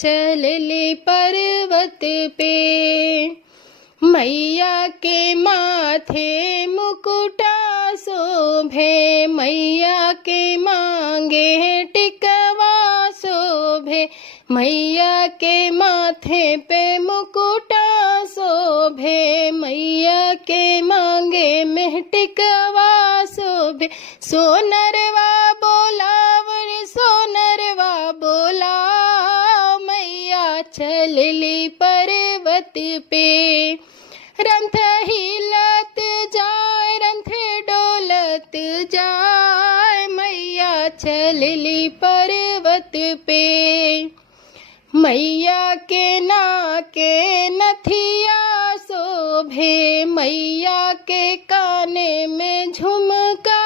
चलली पर्वत पे। मैया के माथे मुकुटा शोभे, मैया के मांगे टिकवा शोभे, मैया के माथे पे मुकुटा शोभे, मैया के मांगे में टिकवा शोभे। सोनरवा बोलाव रे सोनरवा बोलाव, मैया चलली पर्वत पे। रंथ हिलत जाए रंथ डोलत जाए, मैया चलली पर्वत पे। मैया के नाके नथिया शोभे, मैया के काने में झुमका